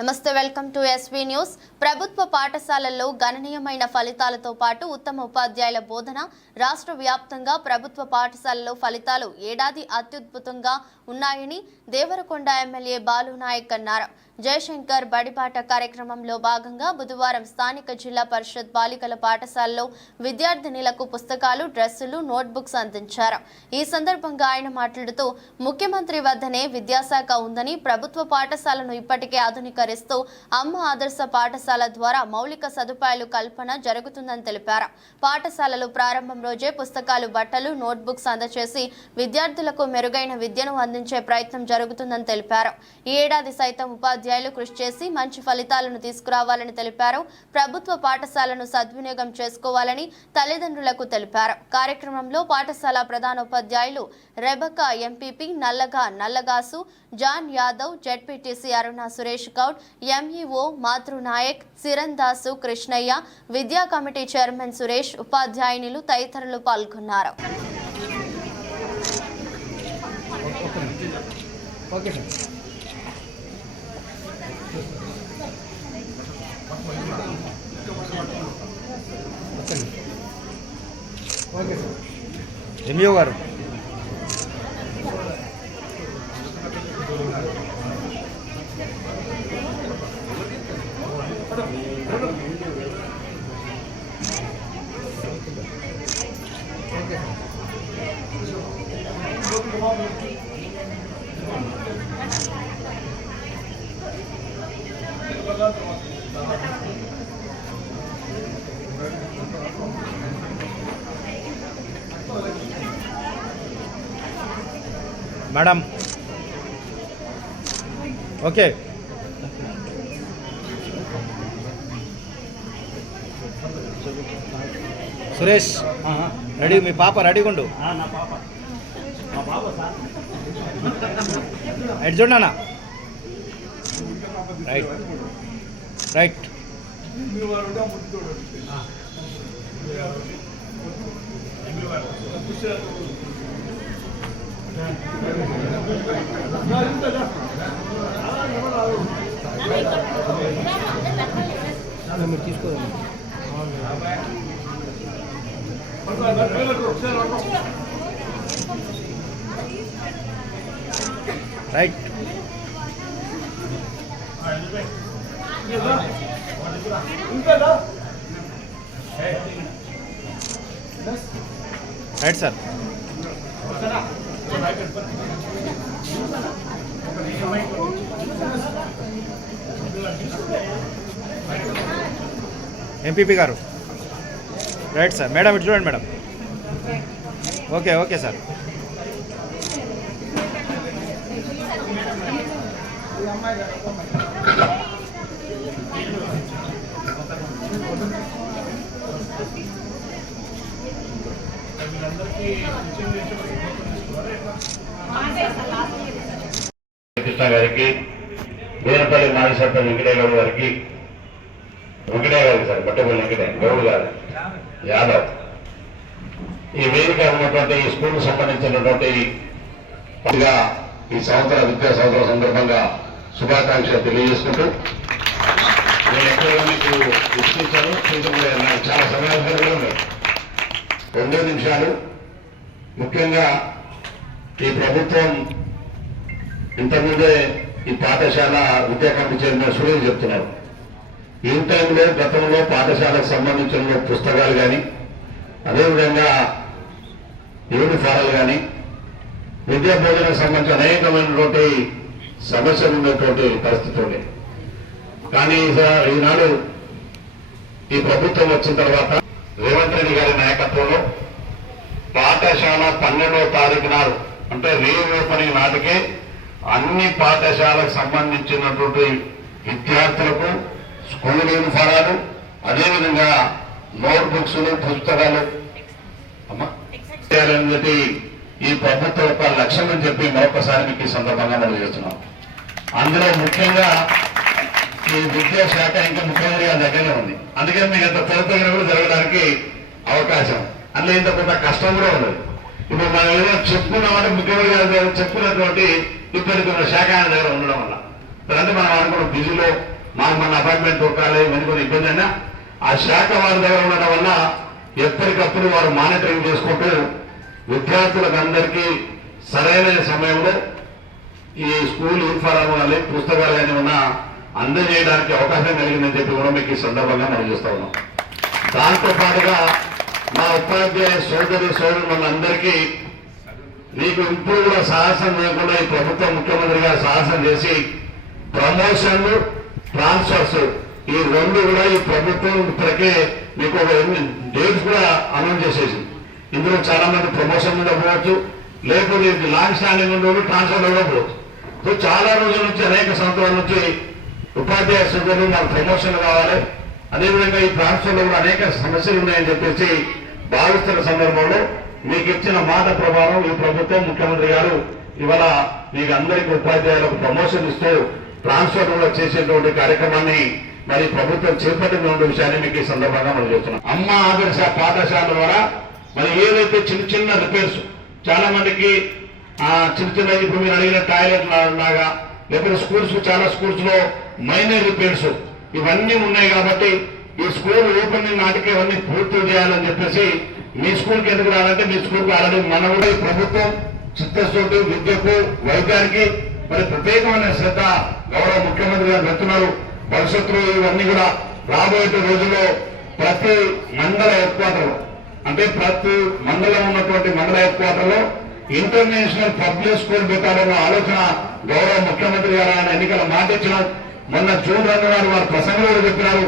నమస్తే, welcome to SV news. ప్రభుత్వ పాఠశాలల్లో గణనీయమైన ఫలితాలతో పాటు ఉత్తమ ఉపాధ్యాయుల బోధన. రాష్ట్ర వ్యాప్తంగా ప్రభుత్వ పాఠశాలల్లో ఫలితాలు ఏడాది అత్యద్భుతంగా ఉన్నాయని దేవరకొండ ఎమ్మెల్యే బాలు నాయక్ అన్నారు. జయశంకర్ బడిపాట కార్యక్రమంలో భాగంగా బుధవారం స్థానిక జిల్లా పరిషత్ బాలికల పాఠశాలలో విద్యార్థినులకు పుస్తకాలు, డ్రెస్సులు, నోట్బుక్స్ అందించారు. ఈ సందర్భంగా ఆయన మాట్లాడుతూ ముఖ్యమంత్రి వద్దనే విద్యాశాఖ ఉందని, ప్రభుత్వ పాఠశాలను ఇప్పటికే ఆధునీకరిస్తూ అమ్మ ఆదర్శ పాఠశాల ద్వారా మౌలిక సదుపాయాలు కల్పన జరుగుతుందని తెలిపారు. పాఠశాలలు ప్రారంభం రోజే పుస్తకాలు, బట్టలు, నోట్బుక్స్ అందజేసి విద్యార్థులకు మెరుగైన విద్యను అందించే ప్రయత్నం జరుగుతుందని తెలిపారు. ఈ ఏడాది సైతం ఉపాధ్యాయులు కృషి చేసి మంచి ఫలితాలను తీసుకురావాలని తెలిపారు. ప్రభుత్వ పాఠశాలను సద్వినియోగం చేసుకోవాలని తల్లిదండ్రులకు తెలిపారు. కార్యక్రమంలో పాఠశాల ప్రధానోపాధ్యాయులు Rebecca, MPP Nallagasu, John Yadav, ZPTC Aruna Suresh Goud, MEO Mathrunayak, Siran Dasu, Krishnaiah, విద్యా కమిటీ చైర్మన్ సురేష్, ఉపాధ్యాయునులు తదితరులు పాల్గొన్నారు. MEO garu madam okay. Suresh ready, మీ పాప రెడీగా ఉండు. ఎటు చూడనా, రైట్ రైట్. మీరు తీసుకోండి. Right. Right sir. MPP garu right sir. Madam ఇటు చూడండి madam. Okay okay sir. Krishna గారికి, బీరపల్లి మాజీ సర్పంచ్ వెంకటేగౌడ్ గారికి, సార్ బట్టపల్లి వెంకటేగౌడ్ గారు, యాదవ్, ఈ వేదిక ఉన్నటువంటి ఈ స్కూల్ సంబంధించినటువంటి ఈ సంవత్సర విద్యా సంవత్సరం సందర్భంగా శుభాకాంక్షలు తెలియజేసుకుంటూ, నేను ఎక్కడో మీకు ఇచ్చించాను, నాకు చాలా సమయాలు ఉన్నాయి. 2 నిమిషాలు. ముఖ్యంగా ఈ ప్రభుత్వం ఇంతకుముందే ఈ పాఠశాల విద్యా కమిటీ చైర్మన్ సురేష్ చెప్తున్నారు. ఈ టైంలో గతంలో పాఠశాలకు సంబంధించిన పుస్తకాలు కానీ, అదేవిధంగా యూనిఫారాలు కానీ, విద్యా బోధనకు సంబంధించి అనేకమైనటువంటి సమస్యలు ఉన్నటువంటి పరిస్థితి ఉంది. కానీ ఈనాడు ఈ ప్రభుత్వం వచ్చిన తర్వాత రేవంత్ రెడ్డి గారి నాయకత్వంలో పాఠశాల 12వ తారీఖు నాడు, అంటే రీఓపెనింగ్ నాటికే అన్ని పాఠశాలకు సంబంధించినటువంటి విద్యార్థులకు స్కూల్ యూనిఫారాలు, అదేవిధంగా నోట్బుక్స్, పుస్తకాలు అనేది ఈ ప్రభుత్వం యొక్క లక్ష్యం అని చెప్పి మరొకసారి మీకు ఈ సందర్భంగా మనం చేస్తున్నాం. అందులో ముఖ్యంగా ఈ విద్యాశాఖ ఇంకా ముఖ్యమంత్రి గారి దగ్గరనే ఉంది. అందుకని మీకు అంత త్వరితగిన కూడా జరగడానికి అవకాశం, అందులో ఇంత కొంత కష్టం కూడా ఉన్నది. ఇప్పుడు మనం ఏదో చెప్పుకున్నామంటే ముఖ్యమంత్రి గారి దగ్గర చెప్పుకున్నటువంటి ఇప్పటికి ఉన్న శాఖ ఆయన దగ్గర ఉండడం వల్ల అంటే మనం అనుకున్న బిజీలో మన అపార్ట్మెంట్ దొరకాలి వెనుకొని ఇబ్బంది అయినా ఆ శాఖ వారి దగ్గర ఉండడం వల్ల ఎప్పటికప్పుడు వారు మానిటరింగ్ చేసుకుంటూ విద్యార్థులకు అందరికీ సరైన సమయంలో ఈ స్కూల్ యూనిఫారం కానీ పుస్తకాలు కానీ ఉన్నా అందజేయడానికి అవకాశం కలిగిందని చెప్పి కూడా మీకు ఈ సందర్భంగా మనం చూస్తా ఉన్నాం. దాంతో పాటుగా మా ఉపాధ్యాయ సోదరులందరికీ మీకు ఇప్పుడు కూడా సాహసం లేకుండా ఈ ప్రభుత్వం ముఖ్యమంత్రి గారు సాహసం చేసి ప్రమోషన్లు ట్రాన్స్ఫర్స్ ఈ రెండు కూడా ఈ ప్రభుత్వం ఇప్పటికే మీకు డేట్స్ కూడా అనౌన్స్ చేసేసి ఇందులో చాలా మంది ప్రమోషన్ మీద పోవచ్చు, లేకపోతే లాంగ్ స్టాండింగ్ ఉండే ట్రాన్స్ఫర్ కూడా పోవచ్చు. సో చాలా రోజుల నుంచి అనేక సంవత్సరాల నుంచి ఉపాధ్యాయ సోదరులు నాకు ప్రమోషన్లు కావాలి, అదేవిధంగా ఈ ట్రాన్స్ఫర్లో కూడా అనేక సమస్యలు ఉన్నాయని చెప్పేసి భావిస్తున్న సందర్భంలో మీకు ఇచ్చిన మాట ప్రకారం ఈ ప్రభుత్వం ముఖ్యమంత్రి గారు ఇవాళ మీకు అందరికీ ఉపాధ్యాయులకు ప్రమోషన్ ఇస్తూ ట్రాన్స్ఫర్ కూడా చేసేటువంటి కార్యక్రమాన్ని మరి ప్రభుత్వం చేపట్టిన విషయాన్ని మీకు ఈ సందర్భంగా మనం చేస్తున్నాం. అమ్మ ఆదర్శ పాఠశాల ద్వారా మరి ఏదైతే చిన్న చిన్న రిపేర్స్ చాలా మందికి చిన్న ఇప్పుడు మీరు అడిగిన టాయిలెట్ లాగా లేకపోతే చాలా స్కూల్స్ లో మైనర్ రిపేర్స్ ఇవన్నీ ఉన్నాయి కాబట్టి ఈ స్కూల్ ఓపెనింగ్ నాటికి ఇవన్నీ పూర్తి చేయాలని చెప్పేసి మీ స్కూల్కి ఎందుకు రావాలంటే మీ స్కూల్కి ఆల్రెడీ మన కూడా ఈ ప్రభుత్వం చిత్తశుద్ధి విద్యకు వైద్యానికి మరి ప్రత్యేకమైన శ్రద్ధ గౌరవ ముఖ్యమంత్రి గారు పెడుతున్నారు. భవిష్యత్తులో ఇవన్నీ కూడా రాబోయే రోజుల్లో ప్రతి మండల హెడ్ క్వార్టర్ అంటే ప్రతి మండలం ఉన్నటువంటి మండల హెడ్ క్వార్టర్ లో ఇంటర్నేషనల్ పబ్లిక్ స్కూల్ పెట్టాలన్న ఆలోచన గౌరవ ముఖ్యమంత్రి గారు ఆయన ఎన్నికల మాట ఇచ్చినాం. మొన్న జూన్ 2 నాడు వారు ప్రసంగంలో కూడా చెప్పినారు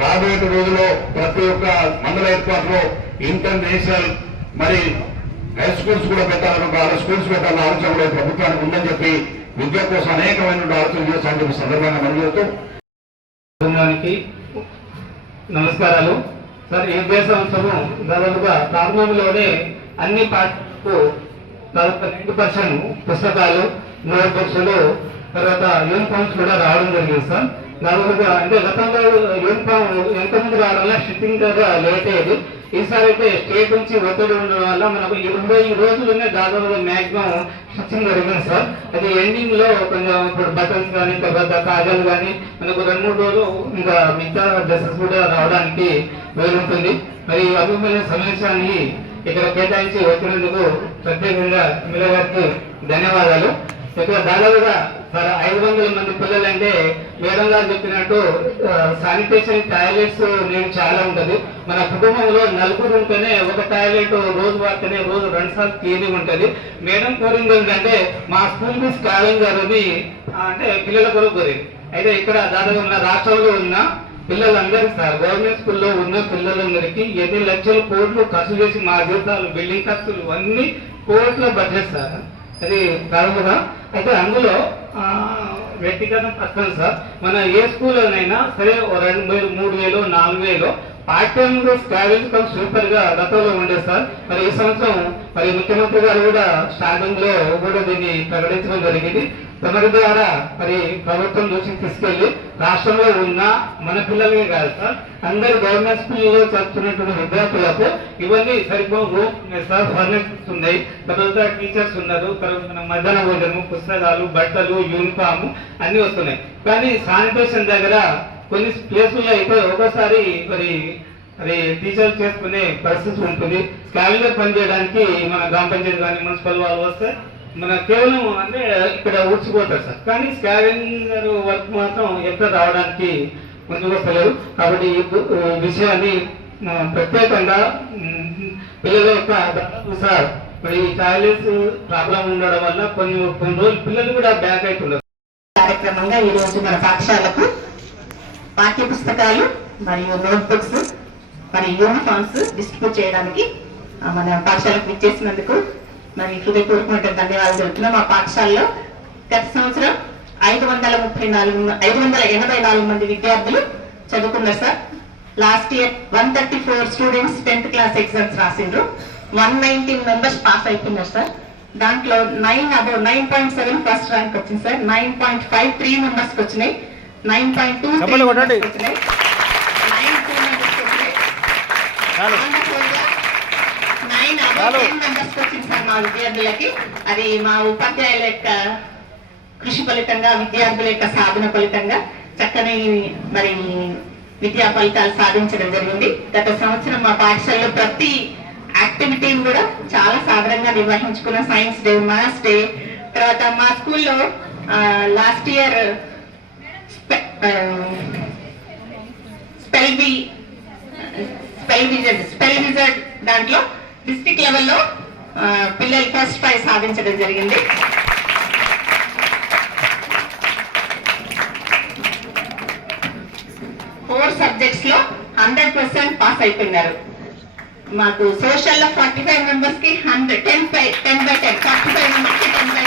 రాబోయే రోజుల్లో ప్రతి ఒక్క మండల హెడ్ క్వార్టర్ లో ఇంటర్నేషనల్ మరి హై స్కూల్స్ కూడా పెట్టాలన్న స్కూల్స్ పెట్టాలన్న ఆలోచన కూడా ప్రభుత్వానికి ఉందని చెప్పి విద్య కోసం అనేకమైన ఆలోచన చేస్తామని చెప్పి సందర్భంగా మనతో నమస్కారాలు సార్. ఈ విద్యా సంవత్సరం దాదాపుగా ప్రారంభంలోనే అన్ని పాఠకు 90% పుస్తకాలు, నోట్బుక్స్లు, తర్వాత యూనిఫామ్స్ కూడా రావడం జరిగింది సార్. దాదాపుగా అంటే గతంలో యూనిఫామ్ ఎంతమంది రావడం వల్ల షిఫ్టింగ్ గా లేట్ అయ్యేది. ఈసారి అయితే స్టేట్ నుంచి ఒత్తిడి ఉండడం వల్ల మనకు 20 రోజుల్లోనే దాదాపుగా మ్యాక్సిమం స్టిచ్చింగ్ జరిగింది సార్. అది ఎండింగ్ లో కొంచెం ఇప్పుడు బటన్స్ కానీ తర్వాత కాజాలు కానీ మనకు 2-3 రోజులు ఇంకా మిగతా డ్రెస్సెస్ కూడా రావడానికి వీలుంటుంది. మరి అభిమాన సమావేశాన్ని ఇక్కడ కేటాయించి వచ్చినందుకు ప్రత్యేకంగా ఎమ్మెల్యే గారికి ధన్యవాదాలు. ఇక్కడ దాదాపుగా 500 మంది పిల్లలంటే మేడం గారు చెప్పినట్టు శానిటేషన్ టాయిలెట్స్ నేను చాలా ఉంటది. మన కుటుంబంలో 4 ఉంటేనే ఒక టాయిలెట్ రోజు వాడితేనే రోజు 2 సార్లు క్లీనింగ్ ఉంటది. మేడం కోరింది ఏంటంటే మా స్కూల్ కి స్కావింగ్ గారు అంటే పిల్లల కొరకు కోరింది. అయితే ఇక్కడ దాదాపు మన రాష్ట్రంలో ఉన్న పిల్లలందరికీ సార్ గవర్నమెంట్ స్కూల్లో ఉన్న పిల్లలందరికీ 8 లక్షల కోట్లు ఖర్చు చేసి మా జీవితాలు బిల్డింగ్ ఖర్చులు అన్ని కోట్ల బడ్జెట్ సార్. అది కారణంగా అయితే అందులో వ్యక్తిగతం పర్సన్ సార్ మన ఏ స్కూల్లోనైనా సరే 2,000, 3,000, 4,000 పార్ట్ టైం స్కావెంజ్ కమ్ సూపర్ గా గతంలో ఉండేది సార్. మరి ఈ సంవత్సరం మరి ముఖ్యమంత్రి గారు కూడా స్టార్టింగ్ లో కూడా దీన్ని ప్రకటించడం జరిగింది. తమరి ద్వారా మరి ప్రభుత్వం దృష్టికి తీసుకెళ్లి రాష్ట్రంలో ఉన్న మన పిల్లలకే కాదు సార్ అందరు గవర్నమెంట్ స్కూల్లో చదువుతున్నటువంటి విద్యార్థులకు ఇవన్నీ సరిపోవు సార్. ఫర్నిచర్స్ ఉన్నాయి, తర్వాత టీచర్స్ ఉన్నారు, తర్వాత మధ్యాహ్న భోజనం, పుస్తకాలు, బట్టలు, యూనిఫామ్ అన్ని వస్తున్నాయి. కానీ శానిటేషన్ దగ్గర కొన్ని ప్లేసుల్లో అయితే ఒకసారి మరి టీచర్లు చేసుకునే పరిస్థితి ఉంటుంది. స్కావెంజర్ పనిచేయడానికి మన గ్రామ పంచాయతీ కానీ మున్సిపల్ వాళ్ళు వస్తే మన కేవలం అంటే ఇక్కడ ఊడ్చిపోతారు సార్. కానీ స్కావెంజర్ వర్క్ మాత్రం ఎక్కడ రావడానికి ముందుకు వస్తలేదు. కాబట్టి ఈ విషయాన్ని ప్రత్యేకంగా పిల్లల యొక్క సార్ మరి టాయిలెట్స్ ప్రాబ్లం ఉండడం వల్ల కొన్ని రోజులు పిల్లలు కూడా బ్యాక్ అవుతున్నారు. కార్యక్రమంగా ఈ రోజు మన పాఠశాలకు పాఠ్య పుస్తకాలు మరియు నోట్బుక్స్ మరియు యూనిఫామ్స్ డిస్ట్రిబ్యూట్ చేయడానికి మన పాఠశాలకు ఇచ్చేసినందుకు మరి హృదయపూర్వకమైన ధన్యవాదాలు తెలుపుతున్నాం. మా పాఠశాలలో గత సంవత్సరం 584 మంది విద్యార్థులు చదువుకున్నారు సార్. Last year 134 students 10th class exams రాసిండ్రు. 119 మెంబర్స్ పాస్ అయిపోయినారు సార్. దాంట్లో 9.7 ఫస్ట్ ర్యాంక్ వచ్చింది సార్. 9.53 మెంబర్స్ వచ్చినాయి. 9.23 వచ్చినాయి. 9.2 మెంబర్స్ వచ్చింది సార్ మా విద్యార్థులకి. అది మా ఉపాధ్యాయుల యొక్క కృషి ఫలితంగా విద్యార్థుల యొక్క సాధన ఫలితంగా చక్కని మరి విద్యా ఫలితాలు సాధించడం జరిగింది. గత సంవత్సరం మా పాఠశాలలో ప్రతి యాక్టివిటీని కూడా చాలా సాధారణంగా నిర్వహించుకున్న. సైన్స్ డే, మ్యాథ్స్ డే, తర్వాత మా స్కూల్లో లాస్ట్ ఇయర్ స్పెల్ విజర్డ్ దాంట్లో డిస్ట్రిక్ట్ లెవెల్లో పిల్లలు ఫస్ట్ ప్రైజ్ సాధించడం జరిగింది. ఫోర్ సబ్జెక్ట్స్ లో 100% పాస్ అయిపోయినారు. మాకు సోషల్ లో 45 మెంబర్స్ కి 10/10 45 మెంబర్స్ కి 10/10